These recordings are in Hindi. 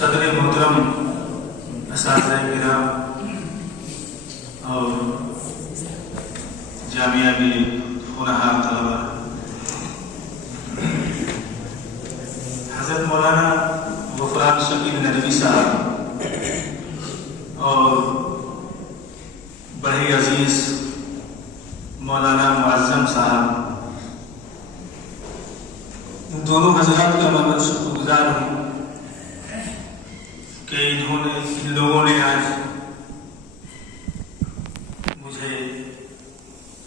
सदर मोहतरम असातिज़ा-ए-किराम और जामिया भी खुनहा तलबा, हज़रत मौलाना गुफ़रान शकील नदवी साहब और बड़े अजीज मौलाना मुअज़्ज़म साहब, दोनों हजरात का मैं शुक्रगुजार हूँ कि इन लोगों ने आज मुझे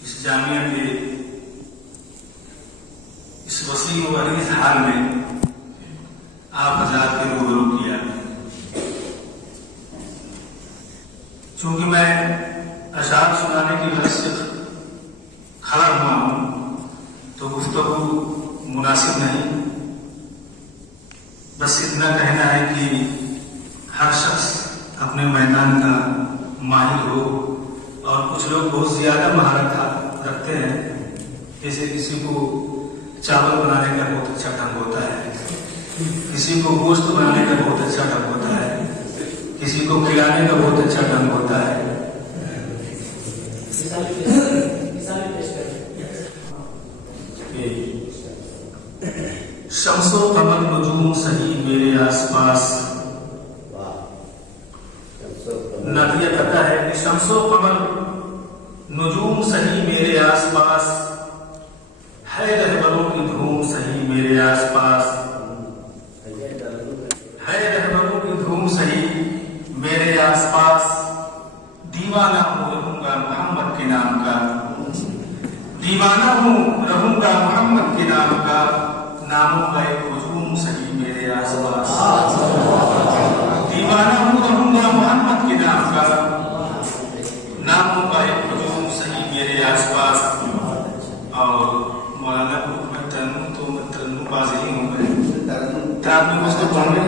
इस जामिया के इस वसीम व अरीज़ हाल में आप हजरात के रूबरू किया। चूंकि मैं अशार सुनाने की वजह से खड़ा हुआ हूँ तो गुफ्तगू मुनासिब नहीं। बस इतना कहना है कि हर शख्स अपने मैदान का माहिर हो, और कुछ लोग बहुत ज्यादा महारत रखते हैं। जैसे किसी को चावल बनाने का बहुत अच्छा ढंग होता है, किसी को गोश्त बनाने का बहुत अच्छा ढंग होता है, किसी को खिलाने का बहुत अच्छा ढंग होता है। शम्सो कमर नजूम सही मेरे आसपास, नदिया कहता है कि शम्सो कमर नजूम सही मेरे आसपास, है रहबरों की धूम सही मेरे आसपास, है रहबरों की धूम सही मेरे आसपास। दीवाना हूँ रहूंगा मोहम्मद के नाम का, दीवाना हूँ रहूंगा मोहम्मद के नाम का, नामों का एक हुजूम सही मेरे आसपास। दीवाना हूँ रहूंगा मोहम्मद के नाम का, नामों का एक हुजूम सही मेरे आसपास। और मौलाना को मैं तन्नू बाज ही हूँ, मैं मुझको पढ़ने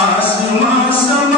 आसमां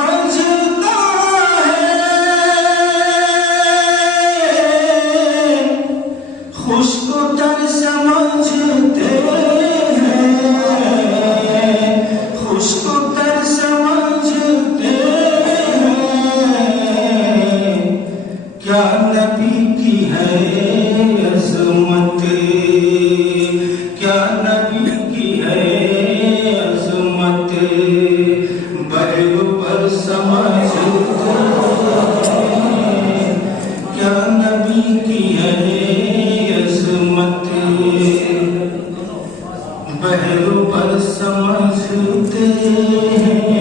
बहरों पर समझते हैं।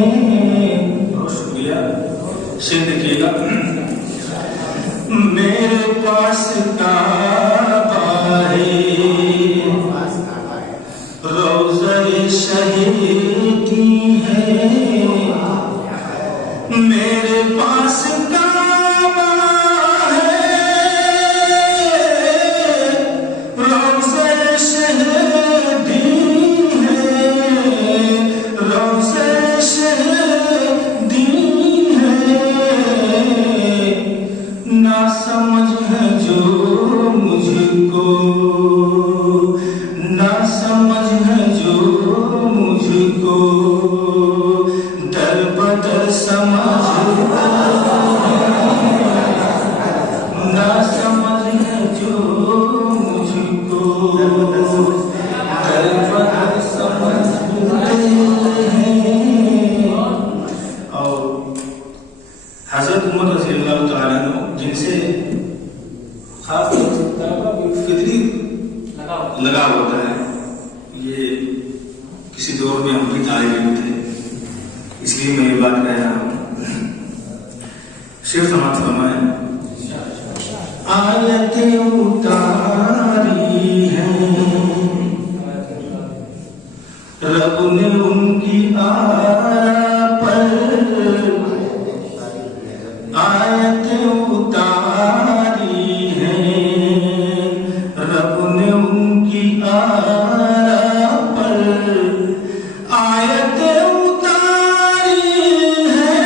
बहुत शुक्रिया। शेर देखिएगा। मेरे पास काबा है, रोज़े शहीदी है। मेरे पास काबा है, रोज़े शहीदी है। रोज़े शहीदी है। ना समझ है जो मुझको, ना समझ है जो मुझको, दर बदर समझता है। ना समझ है जो मुझको, दर बदर समझते हैं। और हज़रत उमर रज़ियल्लाहु तआला अन्हु, जिनसे खास फितरी लगा होता है, ये किसी दौर में हम भी तालिब थे, इसलिए मैं ये बात कह रहा हूँ। शेर समाप्त फरमाए। आयतें उतारी हैं रब ने उनकी आरा पर, आयतें उतारी हैं रब ने उनकी आरा पर। आयतें उतारी हैं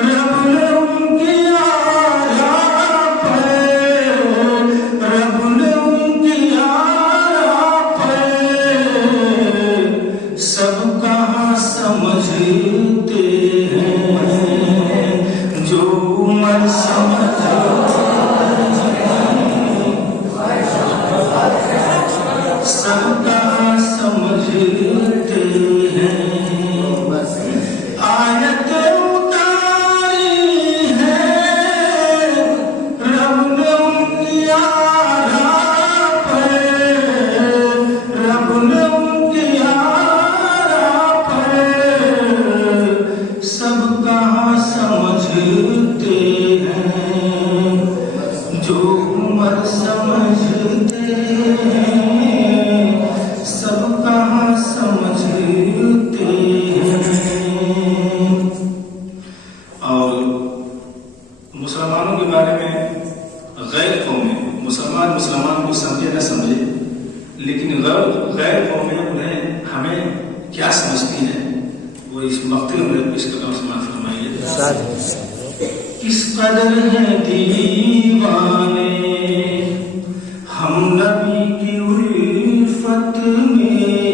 रब ने उनकी आरा पर, रब ने उनकी आरा पर। सब कहाँ समझते हैं जो उमर समझते हैं। सब कहाँ समझते हैं। आयतें उतारी हैं रब ने उनकी आरा पर, रब ने उनकी आरा पर। सब कहाँ समझते हैं जो उमर समझते हैं। सब कहाँ समझते हैं। और मुसलमानों के बारे में गैर कौमें, मुसलमान मुसलमान को समझे न समझे, लेकिन गैर कौमें उन्हें हमें क्या समझती हैं, वो इस मक्ते में इस कदम समाप्त फरमाइए। किस कदर है दीवाने हम नबी की उल्फत में,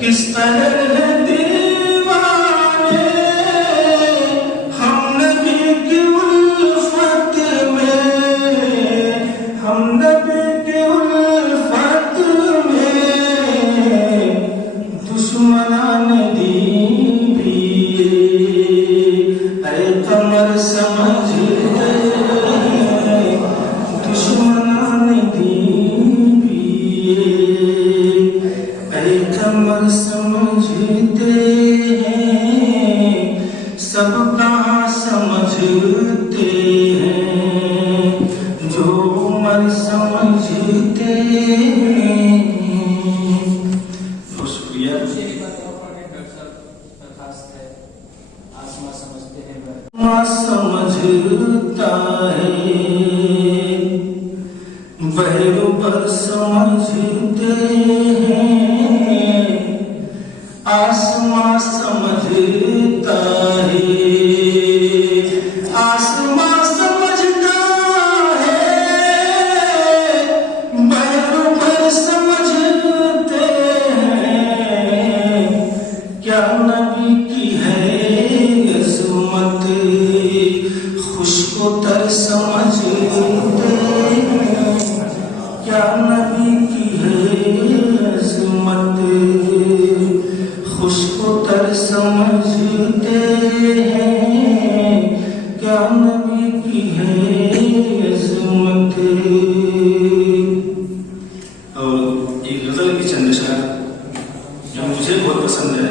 किस कदर है दीवाने हम नबी की उल्फत में, हम नबी की उल्फत में। दुश्मनान दीन भी ऐ कमर समझते हैं। दुश्मनान दीन भी ऐ कमर समझते हैं। सब कहाँ समझते हैं जो उमर समझते हैं। बहुत शुक्रिया। आसमां समझता है बहरों पर समझते हैं। आसमां समझता है, आसमां समझता है बहरों पर समझते हैं। क्या नबी की है यसमत खुशको तर समझते हैं। क्या नबी की है एक गजल की चंद शेर जो मुझे बहुत पसंद है।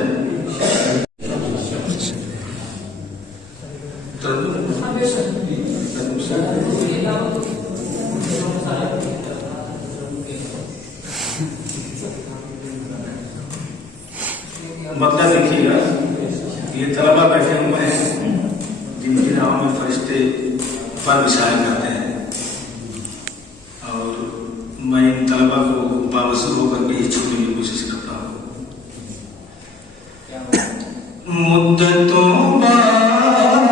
मतलब देखिएगा, ये तलबा बैठे हुए हैं जिनकी नाव में फरिश्ते पर विचार करते हैं, और मैं इन तलबा को बावजूद होकर के ही छूने की कोशिश करता हूँ। मुद्दतों बावजूद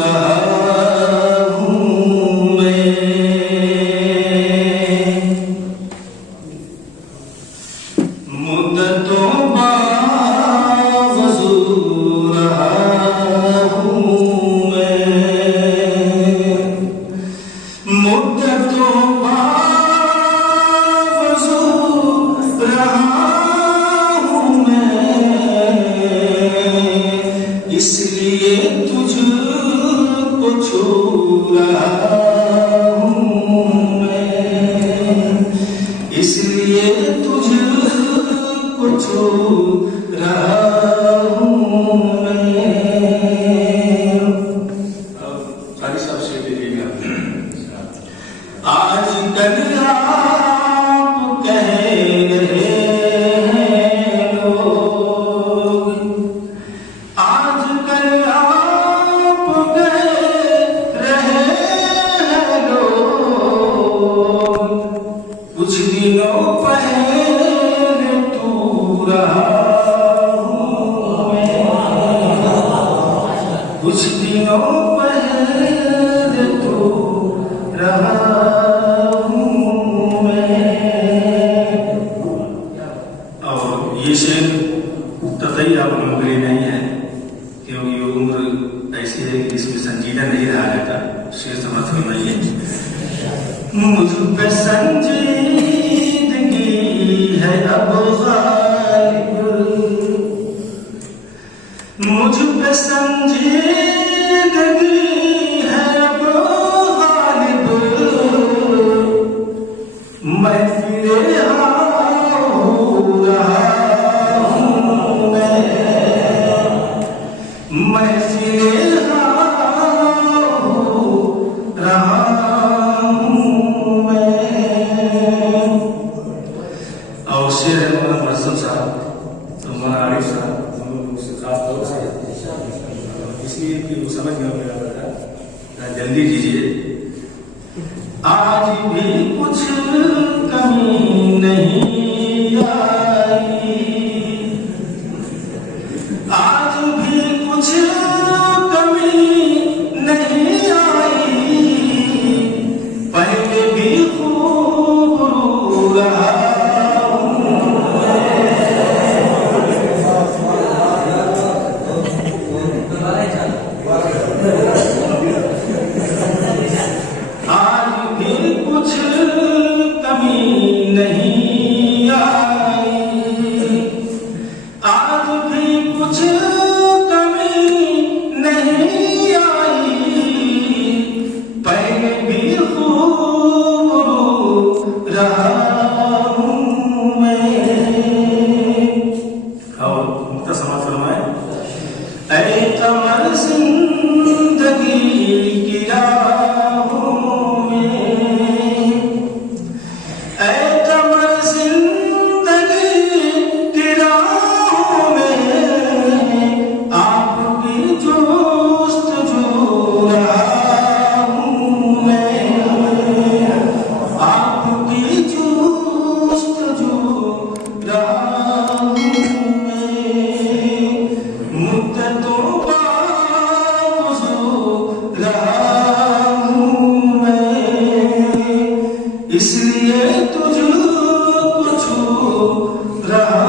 रहा हूँ मैं, मुद्दतों बावजूद रहा हूँ मैं, मुद्दतों बावजूद रहा हूँ मैं, इसलिए तुझको छू रहा हूँ मैं, इसलिए तुझको छू रहा हूँ मैं। कारी साहब से देखिएगा, आज कल आप कह रहे हैं लोग, आज कल आप कह रहे हैं लोग, कुछ दिनों पहले तू रहा हूँ मैं, कुछ दिनों पहले तू रहा हूँ मैं। और ये शेर कतई आप लोगों के लिए नहीं है, क्योंकि ये उम्र ऐसी है कि इसमें संजीदा नहीं रहा जाता। शेर समझ फरमाइए। मुझ पे संजीदगी है अब गालिब, मुझ पे संजीदगी है अब गालिब, मैं फिरे हो रहा हूँ मैं फिरे हो रहा हूँ मैं। और शेर है मौलाना मरसम साहब, तो मौलाना आरिफ साहब हम लोग उससे खास तौर से, इसलिए कि वो समझ में मेरा पड़ता, जल्दी कीजिए। आज भी कुछ कमी नहीं आई, आज भी कुछ कमी नहीं आई, पहले भी खूब रो रहा हूँ आज भी कुछ कमी नहीं आई, आज भी कुछ कमी नहीं आई, पहले भी खूब रो रहा हूँ मैं। और मुख्तसर फरमाए, ऐ कमर जिंदगी की राहों में, ऐ कमर जिंदगी की राहों में, आपकी जोस्तजू रहा हूँ मैं, आपकी जोस्तजू रहा हूँ मैं, मुद्दतों बावजूद रहा हूँ मैं, इसलिए तुझको छू रहा